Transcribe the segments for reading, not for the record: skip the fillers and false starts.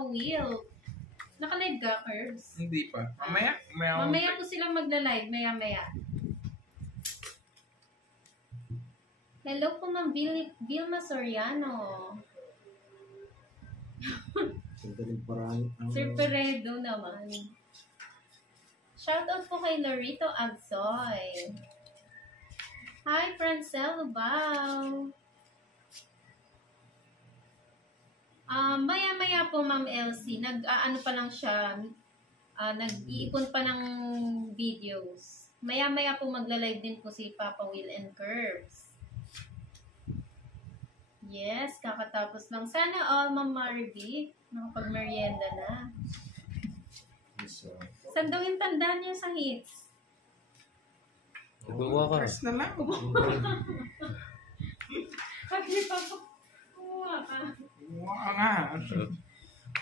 Papa Will. Naka-live ka, Curbs? Hindi pa. Mamaya? Mamaya po silang magla-live, maya-maya. Hello po, Ma'am Vilma Soriano. Sir Peredo naman. Shoutout po kay Lorito Agsoy. Hi, Francel Lubao. Maya-maya po, Ma'am Elsie. Ano pa lang siya, nag-iipon pa ng videos. Maya-maya po magla-live din po si Papa Will and Curbs. Yes, kakatapos lang. Sana all, Ma'am Maribie, nakapag-merienda na. Saan daw yung tandaan niya sa hits? Nagawa ka. First na lang. Pati Papa, kumuha ka. Kumuha ka nga.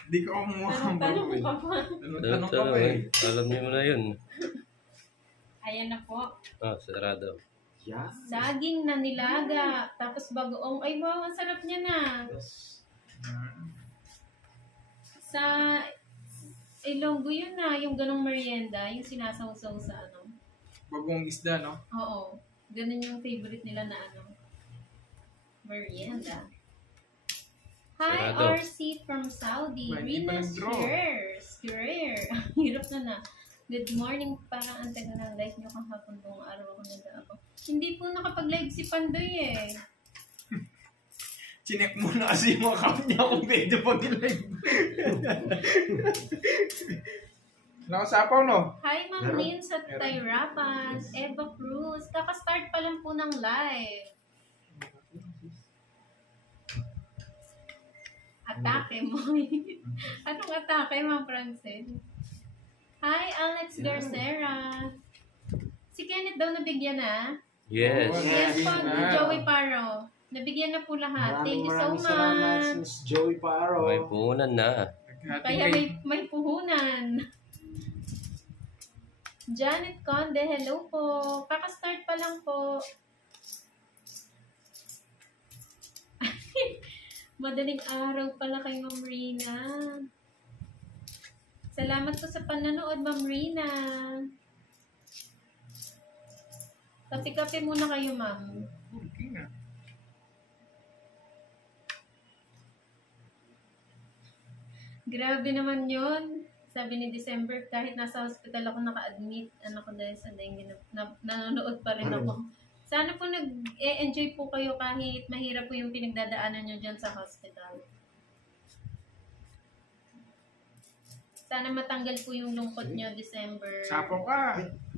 Hindi ka kumuha kang Tanong baboy. ka pa. Tanong ka pa eh. Alam niyo mo na yun. Ayan na po. Sarado. Yeah. Saging na nilaga. Tapos bagoong. Ay, wow, ang sarap niya na. Sa Ilonggo yun na, yung ganong merienda, yung sinasawsaw sa ano. Bagong isda, no? Oo. Ganun yung favorite nila na ano. Merienda. Hi, Sarado. RC from Saudi. Ba, hindi pa Rina nag-draw. Square. Hirap na. Good morning. Parang ang taga ng live nyo kahapon buong araw ako nag-ako. Hindi po nakapag-live si Pandoy eh. Chinek mo na kasi yung mga account niya kung pwede pag live. Nakasapaw, no? Hi, Ma'am Lynn sa Tyrapan. Eva Cruz. Kakastart pa lang po ng live. Atake mo. Anong atake, Ma'am Francel? Hi, Alex Garcera. Si Kenneth daw nabigyan na. Yes. Yes po, ni Joey Paro. Nabigyan na po lahat. Thank you so Salamat, much. Miss Joey Paro. May puhunan na. Kaya may puhunan. Janet Conde, hello po. Kakastart pa lang po. Madaling araw pala kay Ma'am Rina. Salamat po sa pananood, Ma'am Rina. Kape-kape muna kayo, Ma'am. Okay nga. Grabe naman yon. Sabi ni December, kahit nasa hospital ako naka-admit, ko dahil sa dengue, nanonood pa rin ako. Sana po nag-enjoy po kayo kahit mahirap po yung pinagdadaanan nyo dyan sa hospital. Sana matanggal po yung lungkot nyo, December. Sapaw ka.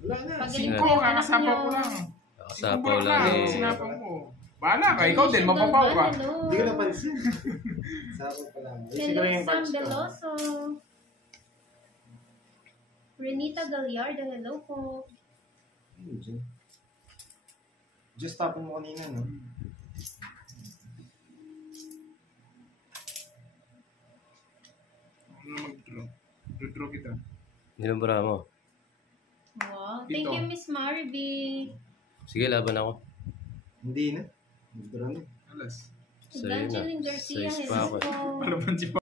Wala na. Pagaling po Singko, yung anak kakasapaw ko nyo. lang. Nakasapaw lang eh. Sinapaw mo. Bahala ka, ikaw din, mapapaw ka. Hindi ko napansin. Sabi pa lang. Hello, Sam Veloso. Renita Gallardo, hello po. Just tapon mo kanina, no? Ano mag-draw? Draw kita. Nilumbra mo. Wow, thank Ito. you, Miss Maribie. Sige, laban ako. Hindi na. Nagdara na. Alas. Sa'yo na. Evangeline Garcia, Size pa hello ako eh. po. Palaban si